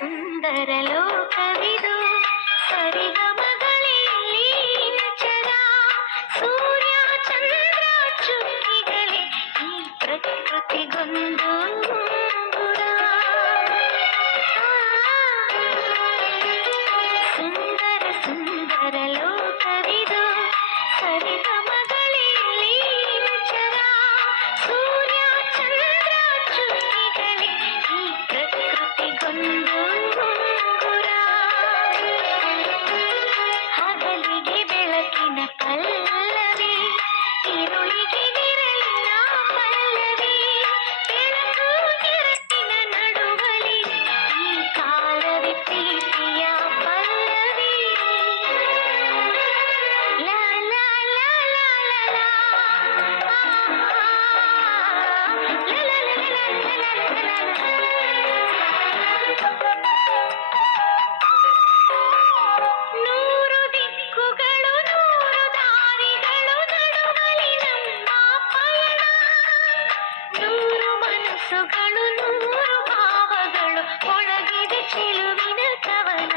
ಸುಂದರ ಲೋಕವಿದು ಸರಿಗಮಗಳಲ್ಲಿ ಚರ ಸೂರ್ಯ ಚಂದ್ರ ಚುಕ್ಕಿಗಳೇ ಈ ಪ್ರಕೃತಿಗೊಂದು ಗುಣ. ಸುಂದರ ಸುಂದರ ಲೋಕವಿದು ಸರಿಗಮಗಳಲ್ಲಿ ಚರ ಸೂರ್ಯ ಚಂದ್ರ ಚುಕ್ಕಿಗಳೇ ಈ ಪ್ರಕೃತಿಗೊಂದು ಗುಣ. ಹಗಲಿಗೆ ಬೆಳಕಿನ ಪಲ್ಲವಿ ഇരുಳಿಗೆ ನಿರಳಿನ ಪಲ್ಲವಿ ಬೆಳಕು ನಿರಳಿನ ನಡುವಳಿ ಈ ಕಾಲವೇ ಪ್ರೀತಿಯ ಪಲ್ಲವಿ. ಲಾ ಲಾ ಲಾ ಲಾ ಲಾ ಲಾ. ನೂರು ದಿಕ್ಕುಗಳು ನೂರು ದಾರಿಗಳು ನಡುವಳಿ ನಮ್ಮ ಪಯಣ. ನೂರು ಮನಸ್ಸುಗಳು ನೂರು ಭಾವಗಳು ಒಳಗಿದೆ ಚೆಲುವಿನ ಕವನ.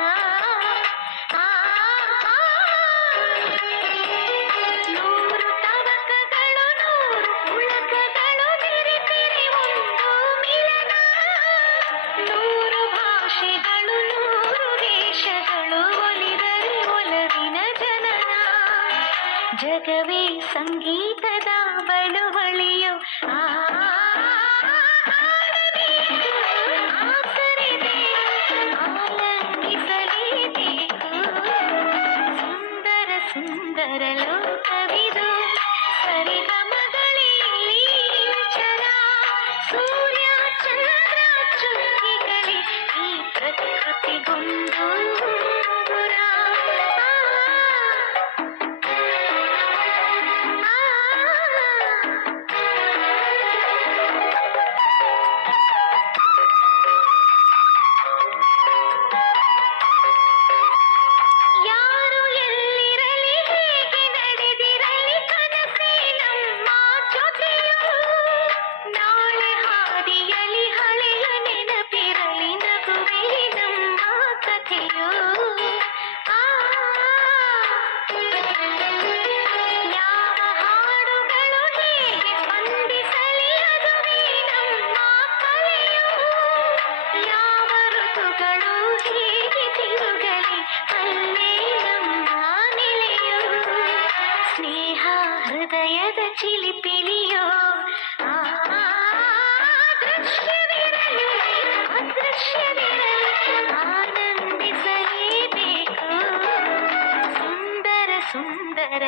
ನೂರು ತವಕಗಳು ನೂರು ಪುಳಕಗಳು ಬೆರೆತಿರೆ ಒಂದು ಮಿಲನ. ನೂರು ಭಾಷೆಗಳು ನೂರು ದೇಶಗಳು ಒಲಿದರೆ ಒಲವಿನ ಜನನ. ಜಗವೇ ಸಂಗೀತದ ಬಳುವಳಿಯು ಆಸರಿದೆ ಆಲಂಗಿಸಲೇಬೇಕು. ಸುಂದರ ಸುಂದರ ಲೋಕವಿದು ಸರಿಗಮಗಳಲ್ಲಿ ಚರ ಸೂರ್ಯ ಚಂದ್ರ ಚುಕ್ಕಿಗಳೇ ಈ ಪ್ರಕೃತಿಗೊಂದು ಗುಣ. ಯಾರು ಎಲ್ಲಿರಲಿ ಹೇಗೆ ನಡೆದಿರಲಿ ಕನಸೇ ನಮ್ಮ ಜೊತೆಯು. ನಾಳೆ ಹಾದಿಯಲಿ ಹಳೆಯ ನೆನಪಿರಲಿ ನಗುವೆ ನಮ್ಮ ಕಥೆಯು. ಯಾವ ಹಾಡುಗಳು ಹೇಗೆ ಸ್ಪಂದಿಸಲಿ ಅದುವೇ ನಮ್ಮ ಕಲೆಯು. ಯಾವ ಋತುಗಳು ಹೇಗೆ ತಿರುಗಲಿ ಅಲ್ಲೇ ನಮ್ಮ ನೆಲೆಯು. ಸ್ನೇಹ ಹೃದಯದ ಚಿಲಿಪಿಲಿಯೋ ದೃಶ್ಯವಿರಲಿ ಅದೃಶ್ಯವಿರಲಿ ಆನಂದಿಸಲೇಬೇಕು. ಸುಂದರ ಸುಂದರ